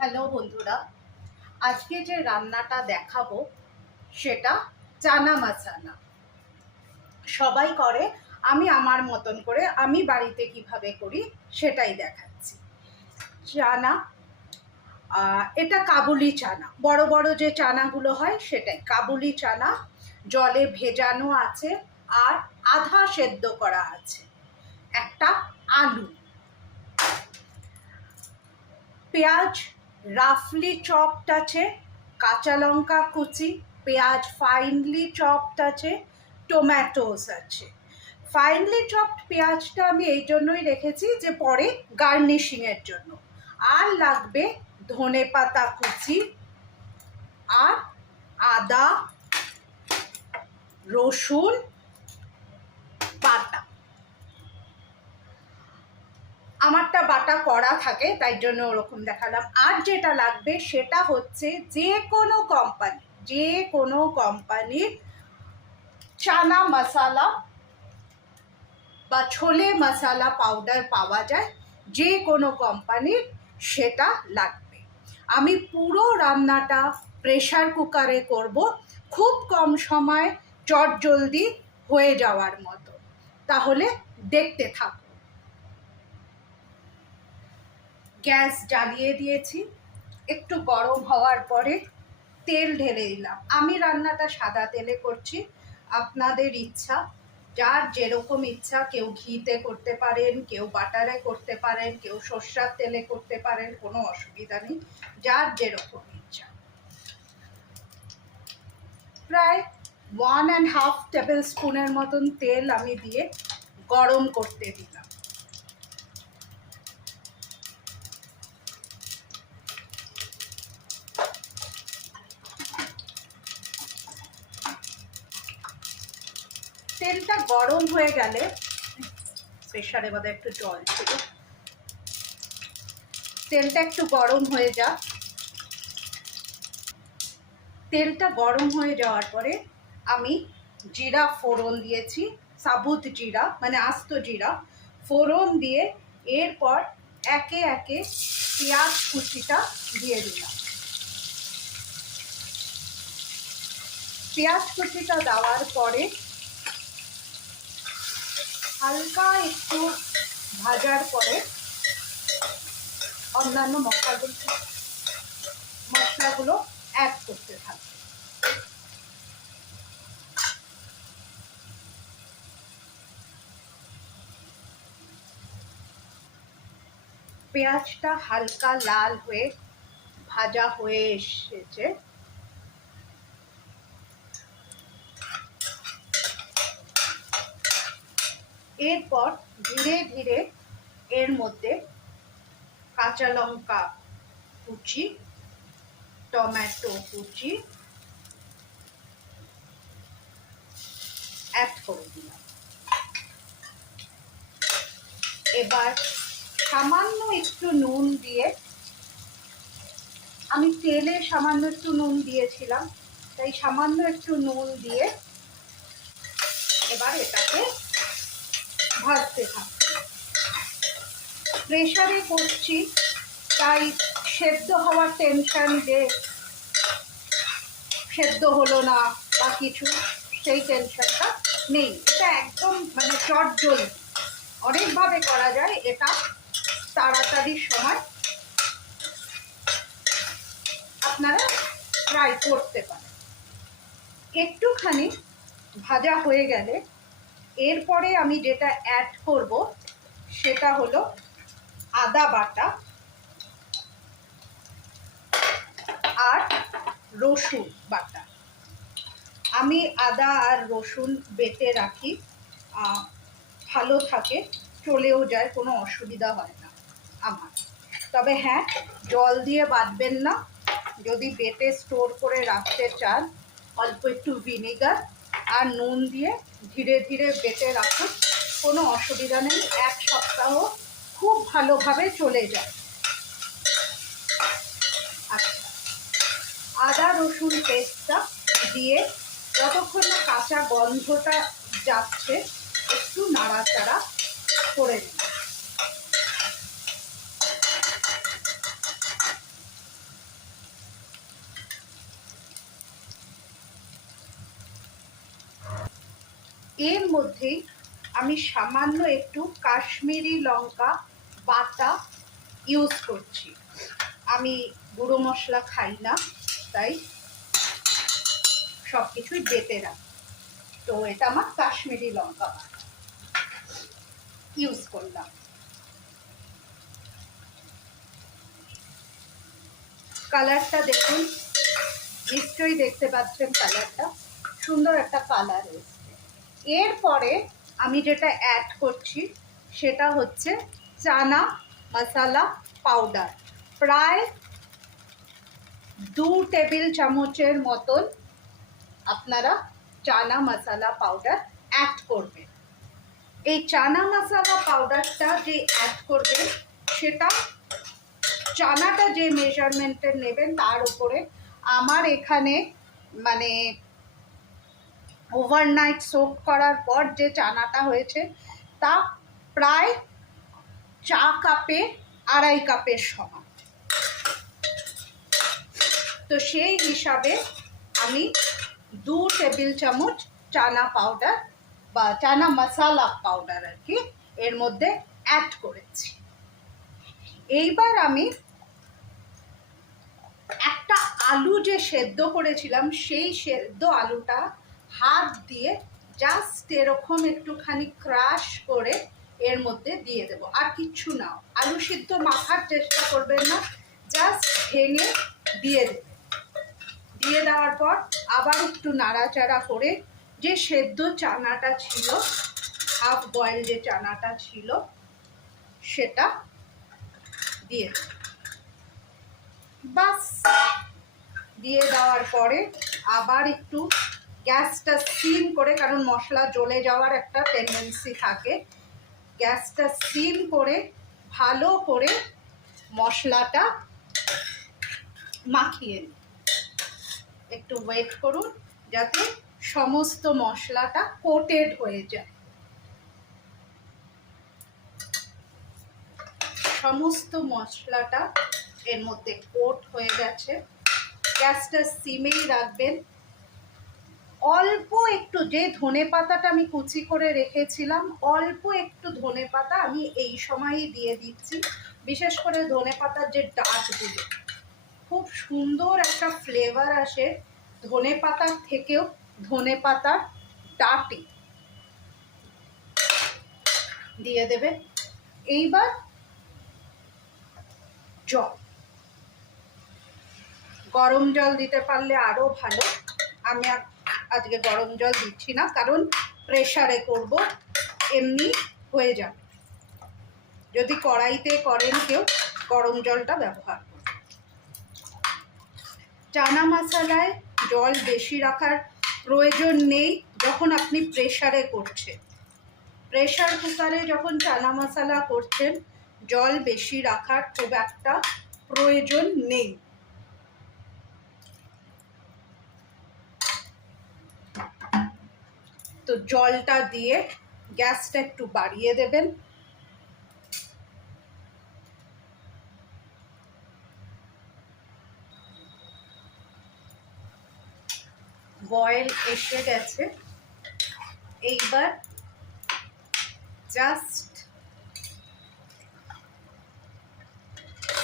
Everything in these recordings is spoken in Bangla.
হ্যালো বন্ধুরা, আজকে যে রান্নাটা দেখাবো সেটা চানা মশালা। সবাই করে, আমি আমার মতন করে আমি বাড়িতে কিভাবে করি সেটাই দেখাচ্ছি। চানা, এটা কাবুলি চানা, বড় বড় যে চানাগুলো হয় সেটাই কাবুলি চানা। জলে ভেজানো আছে আর আধা সেদ্ধ করা আছে। একটা আলু, পেঁয়াজ রাফলি চপড আছে, কাঁচা লঙ্কা কুচি, পেঁয়াজ ফাইনলি চপড আছে, টমেটোস আছে। ফাইনলি চপড পেঁয়াজটা আমি এই জন্যই রেখেছি যে পরে গার্নিশিংয়ের জন্য। আর লাগবে ধনে পাতা কুচি আর আদা রসুন বাটা। আমারটা বাটা করা থাকে তাই জন্য ওরকম দেখালাম। আর যেটা লাগবে সেটা হচ্ছে যে কোনো কোম্পানির চানা মশালা বা ছোলে মশালা পাউডার পাওয়া যায়, যে কোনো কোম্পানির, সেটা লাগবে। আমি পুরো রান্নাটা প্রেশার কুকারে করব, খুব কম সময় চটজলদি হয়ে যাওয়ার মতো। তাহলে দেখতে থাকো। গ্যাস জ্বালিয়ে দিয়েছি, একটু গরম হওয়ার পরে তেল ঢেলে দিলাম। আমি রান্নাটা সাদা তেলে করছি, আপনাদের ইচ্ছা, যার যেরকম ইচ্ছা। কেউ ঘিতে করতে পারেন, কেউ বাটারে করতে পারেন, কেউ সর্ষের তেলে করতে পারেন, কোনো অসুবিধা নেই, যার যেরকম ইচ্ছা। প্রায় 1.5 টেবিল স্পুনের মতন তেল আমি দিয়ে গরম করতে দিলাম। তেলটা গরম হয়ে গেলে, প্রেশারে বোধহয় একটু জল ছিল, তেলটা একটু গরম হয়ে যাক। তেলটা গরম হয়ে যাওয়ার পরে আমি জিরা ফোড়ন দিয়েছি, সাবুত জিরা মানে আস্ত জিরা ফোড়ন দিয়ে এরপর একে একে পেঁয়াজ কুচিটা দিয়ে দিলাম। পেঁয়াজ কুচিটা দেওয়ার পরে হালকা একটু ভাজার পরে অন্যান্য মশলাগুলো অ্যাড করতে থাকবে। পেঁয়াজটা হালকা লাল হয়ে ভাজা হয়ে এসেছে। এরপর ধীরে ধীরে এর মধ্যে কাঁচা লঙ্কা কুচি, টমেটো কুচি অ্যাড করে দিলাম। এবার সামান্য একটু নুন দিয়ে, আমি তেলে সামান্য একটু নুন দিয়েছিলাম, তাই সামান্য একটু নুন দিয়ে এবার এটাকে ভাজতে থাকছি। প্রেশারে করছি তাই সেদ্ধ হওয়ার টেনশন, যে সেদ্ধ হলো না বা কিছু, সেই টেনশনটা নেই। এটা একদম মানে চটজলদি, অনেকভাবে করা যায় এটা, তাড়াতাড়ি সময় আপনারা ট্রাই করতে পারেন। একটুখানি ভাজা হয়ে গেলে এরপরে আমি যেটা অ্যাড করব সেটা হলো আদা বাটা আর রসুন বাটা। আমি আদা আর রসুন বেটে রাখি, ভালো থাকে, চলেও যায়, কোনো অসুবিধা হয় না আমার। তবে হ্যাঁ, জল দিয়ে বাটবেন না। যদি বেটে স্টোর করে রাখতে চান, অল্প একটু ভিনেগার আর নুন দিয়ে ধীরে ধীরে বেটে রাখুন, কোনো অসুবিধা নেই, 1 সপ্তাহ খুব ভালোভাবে চলে যায়। আচ্ছা, আদা রসুন পেস্টটা দিয়ে যতক্ষণ না কাঁচা গন্ধটা যাচ্ছে একটু নাড়াচাড়া করে দিন। এর মধ্যেই আমি সামান্য একটু কাশ্মীরি লঙ্কা বাটা ইউজ করছি। আমি গুঁড়ো মশলা খাই না, তাই সব কিছুই বেটে রাখি। তো এটা আমার কাশ্মীরি লঙ্কা ইউজ করলাম। কালারটা দেখুন, নিশ্চয়ই দেখতে পাচ্ছেন কালারটা, সুন্দর একটা কালার এসছে। এরপরে আমি যেটা অ্যাড করছি সেটা হচ্ছে চানা মশলা পাউডার, প্রায় 2 টেবিল চামচের মতন আপনারা চানা মশলা পাউডার অ্যাড করবেন। এই চানা মশলা পাউডারটা যে অ্যাড করবেন সেটা চানাটা যে মেজারমেন্টে নেবেন তার উপরে। আমার এখানে মানে ওভারনাইট সোক করার পর যে চানাটা হয়েছে তা প্রায় 4 কাপে 2.5 কাপের সমান। তো সেই হিসাবে আমি 2 টেবিল চামচ চানা পাউডার বা চানা মশলা পাউডার আর কি এর মধ্যে অ্যাড করেছি। এইবার আমি একটা আলু যে সেদ্ধ করেছিলাম সেই সেদ্ধ আলুটা হাত দিয়ে জাস্ট এরকম একটুখানি ক্রাশ করে এর মধ্যে দিয়ে দেব, আর কিচ্ছু না। আলু সিদ্ধ মাখার চেষ্টা করবেন না, জাস্ট ভেঙে দিয়ে দেবেন। দিয়ে দেওয়ার পর আবার একটু নাড়াচাড়া করে যে সেদ্ধ চানাটা ছিল, হাফ বয়েল যে চানাটা ছিল সেটা দিয়ে দেব। বাস, দিয়ে দেওয়ার পরে আবার একটু গ্যাসটা সিম করে, কারণ মশলা জ্বলে যাওয়ার একটা টেন্ডেন্সি থাকে, গ্যাসটা সিম করে ভালো করে মশলাটা মাখিয়ে নিন। একটু ওয়েট করুন যাতে সমস্ত মশলাটা কোটেড হয়ে যায়। সমস্ত মশলাটা এর মধ্যে কোট হয়ে গেছে। গ্যাসটা সিমেই রাখবেন। অল্প একটু যে ধনেপাতাটা আমি কুচি করে রেখেছিলাম, অল্প একটু ধনেপাতা আমি এই সময়ই দিয়ে দিচ্ছি। বিশেষ করে ধনেপাতার যে ডাঁটগুলো, খুব সুন্দর একটা ফ্লেভার আসে ধনেপাতার থেকেও, ধনেপাতার ডাঁটি দিয়ে দেবে। এইবার জল, গরম জল দিতে পারলে আরও ভালো। আমি আজকে গরম জল দিচ্ছি না, কারণ প্রেসারে করব, এমনি হয়ে যাবে। যদি কড়াইতে করেন কেউ, গরম জলটা ব্যবহার করুন। চানা মশলায় জল বেশি রাখার প্রয়োজন নেই যখন আপনি প্রেসারে করছেন। প্রেসার কুকারে যখন চানা মশলা করছেন জল বেশি রাখার খুব একটা প্রয়োজন নেই। তো জলটা দিয়ে গ্যাসটা একটু বাড়িয়ে দেবেন। বয়েল এসে গেছে, এইবার জাস্ট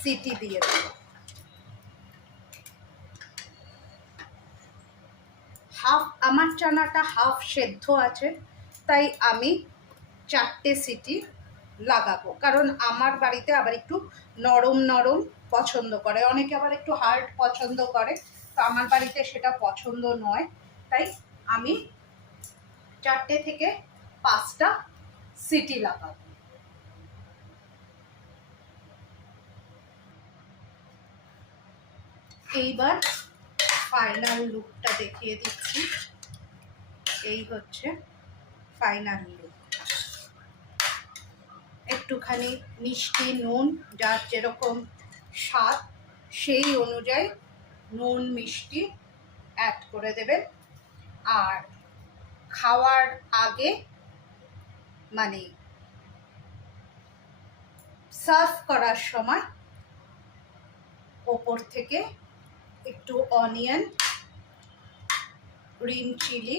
সিটি দিয়ে দেব। আমার চানাটা হাফ সেদ্ধ আছে, তাই আমি 4টে সিটি লাগাবো, কারণ আমার বাড়িতে আবার একটু নরম নরম পছন্দ করে, অনেকে আবার একটু হার্ড পছন্দ করে, তো আমার বাড়িতে সেটা পছন্দ নয়, তাই আমি 4টে থেকে 5টা সিটি লাগাবো। এইবার ফাইনাল লুকটা দেখিয়ে দিচ্ছি। এই হচ্ছে ফাইনাল লুক। একটুখানি মিষ্টি নুন, যার যেরকম স্বাদ সেই অনুযায়ী নুন মিষ্টি অ্যাড করে দেবেন। আর খাওয়ার আগে মানে সার্ভ করার সময় ওপর থেকে একটু অনিয়ন, গ্রিন চিলি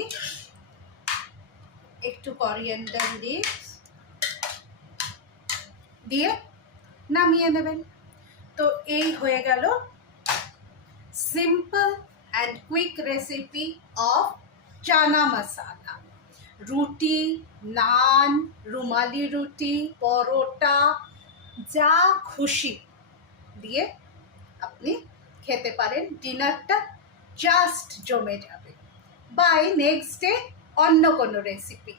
একটু করিয়েন্ডার লিভস দিয়ে নামিয়ে নেবেন। তো এই হয়ে গেল simple and quick recipe of chana masala. রুটি, নান, রুমালি রুটি, পরোটা, যা খুশি দিয়ে আপনি খেতে পারেন। ডিনারটা জাস্ট জমে যাবে। বাই নেক্সট ডে অন্য কোনো রেসিপি।